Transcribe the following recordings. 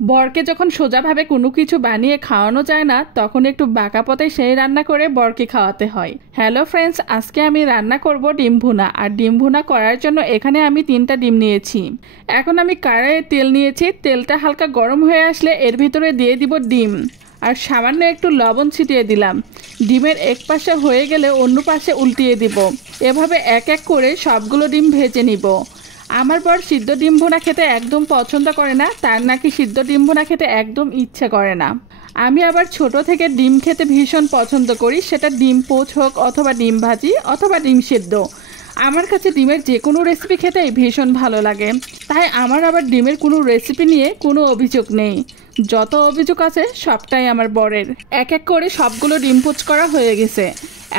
বরকে যখন সোজাভাবে কোনো কিছু বানিয়ে খাওয়ানো যায় না, তখন একটু বাঁকা পথে সেই রান্না করে বরকে খাওয়াতে হয়। হ্যালো ফ্রেন্ডস, আজকে আমি রান্না করব ডিম ভুনা। আর ডিম ভুনা করার জন্য এখানে আমি 3টা ডিম নিয়েছি। এখন আমি কড়াইয়ে তেল নিয়েছি। তেলটা হালকা গরম হয়ে আসলে এর ভিতরে দিয়ে দিব ডিম আর সামান্য একটু লবণ ছিটিয়ে দিলাম। ডিমের এক পাশে হয়ে গেলে অন্য পাশে উল্টিয়ে দিব। এভাবে এক এক করে সবগুলো ডিম ভেজে নিব। আমার বর সিদ্ধ ডিম ভুনা খেতে একদম পছন্দ করে না, তার নাকি সিদ্ধ ডিম ভুনা খেতে একদম ইচ্ছে করে না। আমি আবার ছোট থেকে ডিম খেতে ভীষণ পছন্দ করি, সেটা ডিম পোচ হোক অথবা ডিম ভাজি অথবা ডিম সিদ্ধ। আমার কাছে ডিমের যে কোনো রেসিপি খেতেই ভীষণ ভালো লাগে। তাই আমার আবার ডিমের কোনো রেসিপি নিয়ে কোনো অভিযোগ নেই। যত অভিযোগ আছে সবটাই আমার বরের। এক এক করে সবগুলো ডিম পোচ করা হয়ে গেছে।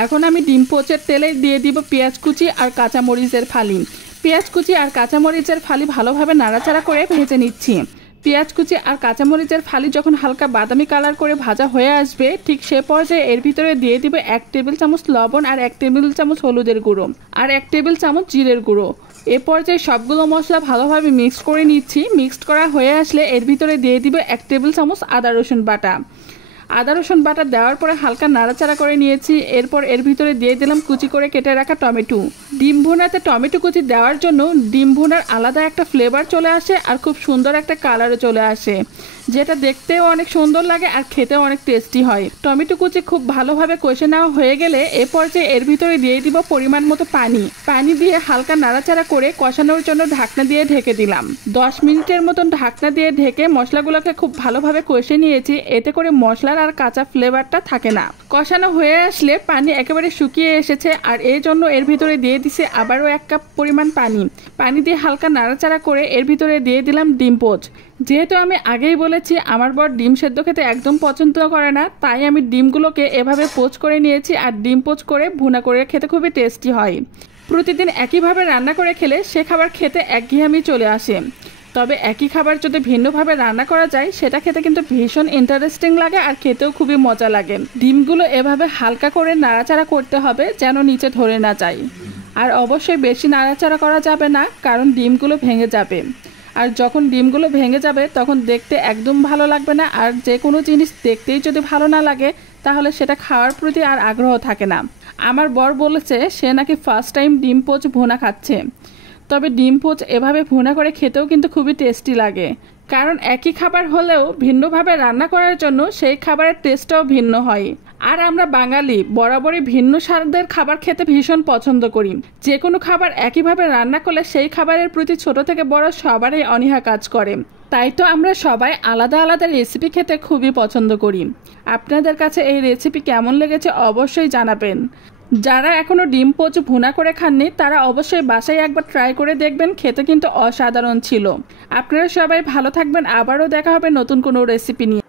এখন আমি ডিম পোচের তেলে দিয়ে দিব পেঁয়াজ কুচি আর কাঁচামরিচের ফালি। পেঁয়াজ কুচি আর কাঁচামরিচের ফালি ভালোভাবে নাড়াচাড়া করে ভেজে নিচ্ছি। পেঁয়াজ কুচি আর কাঁচামরিচের ফালি যখন হালকা বাদামি কালার করে ভাজা হয়ে আসবে, ঠিক সে পর্যায়ে এর ভিতরে দিয়ে দিব 1 টেবিল চামচ লবণ আর 1 টেবিল চামচ হলুদের গুঁড়ো আর 1 টেবিল চামচ জিরের গুঁড়ো। এ পর্যায়ে সবগুলো মশলা ভালোভাবে মিক্স করে নিচ্ছি। মিক্সড করা হয়ে আসলে এর ভিতরে দিয়ে দিব 1 টেবিল চামচ আদা রসুন বাটা। আদা রসুন বাটা দেওয়ার পরে হালকা নাড়াচাড়া করে নিয়েছি। এরপর এর ভিতরে দিয়ে দিলাম কুচি করে কেটে রাখা টমেটো। ডিম ভুনাতে টমেটো কুচি দেওয়ার জন্য ডিম ভুনার আলাদা একটা ফ্লেভার চলে আসে আর খুব সুন্দর একটা কালারও চলে আসে, যেটা দেখতেও অনেক সুন্দর লাগে আর খেতেও অনেক টেস্টি হয়। টমেটো কুচি খুব ভালোভাবে কষে নেওয়া হয়ে গেলে এ পর্যায়ে এর ভিতরে দিয়ে দিব পরিমাণ মতো পানি দিয়ে হালকা নাড়াচাড়া করে কষানোর জন্য ঢাকনা দিয়ে ঢেকে দিলাম। 10 মিনিটের মতন ঢাকনা দিয়ে ঢেকে মশলাগুলোকে খুব ভালোভাবে কষে নিয়েছি। এতে করে মশলার আর কাঁচা ফ্লেভারটা থাকে না। কষানো হয়ে আসলে পানি একেবারে শুকিয়ে এসেছে আর এই জন্য এর ভিতরে দিয়ে দিছে আবারও 1 কাপ পরিমাণ পানি দিয়ে হালকা নাড়াচাড়া করে এর ভিতরে দিয়ে দিলাম ডিম পোচ। যেহেতু আমি আগেই বলেছি আমার বর ডিম সেদ্ধ খেতে একদম পছন্দ করে না, তাই আমি ডিমগুলোকে এভাবে পোচ করে নিয়েছি। আর ডিম পোচ করে ভুনা করে খেতে খুবই টেস্টি হয়। প্রতিদিন একইভাবে রান্না করে খেলে সে খাবার খেতে একঘেয়েমি চলে আসে। তবে একই খাবার যদি ভিন্নভাবে রান্না করা যায় সেটা খেতে কিন্তু ভীষণ ইন্টারেস্টিং লাগে আর খেতেও খুবই মজা লাগে। ডিমগুলো এভাবে হালকা করে নাড়াচাড়া করতে হবে যেন নিচে ধরে না যায়। আর অবশ্যই বেশি নাড়াচাড়া করা যাবে না, কারণ ডিমগুলো ভেঙে যাবে। আর যখন ডিমগুলো ভেঙে যাবে তখন দেখতে একদম ভালো লাগবে না। আর যে কোনো জিনিস দেখতেই যদি ভালো না লাগে তাহলে সেটা খাওয়ার প্রতি আর আগ্রহ থাকে না। আমার বর বলেছে সে নাকি ফার্স্ট টাইম ডিম পোচ ভুনা খাচ্ছে। তবে ডিম পোচ এভাবে ভুনা করে খেতেও কিন্তু খুবই টেস্টি লাগে, কারণ একই খাবার হলেও ভিন্নভাবে রান্না করার জন্য সেই খাবারের টেস্টটাও ভিন্ন হয়। আর আমরা বাঙালি বরাবরই ভিন্ন স্বাদের খাবার খেতে ভীষণ পছন্দ করি। যে কোনো খাবার একইভাবে রান্না করলে সেই খাবারের প্রতি ছোট থেকে বড় সবারই অনীহা কাজ করে। তাই তো আমরা সবাই আলাদা আলাদা রেসিপি খেতে খুবই পছন্দ করি। আপনাদের কাছে এই রেসিপি কেমন লেগেছে অবশ্যই জানাবেন। যারা এখনও ডিম পোচ ভুনা করে খাননি তারা অবশ্যই বাসায় একবার ট্রাই করে দেখবেন, খেতে কিন্তু অসাধারণ ছিল। আপনারা সবাই ভালো থাকবেন, আবারও দেখা হবে নতুন কোনো রেসিপি নিয়ে।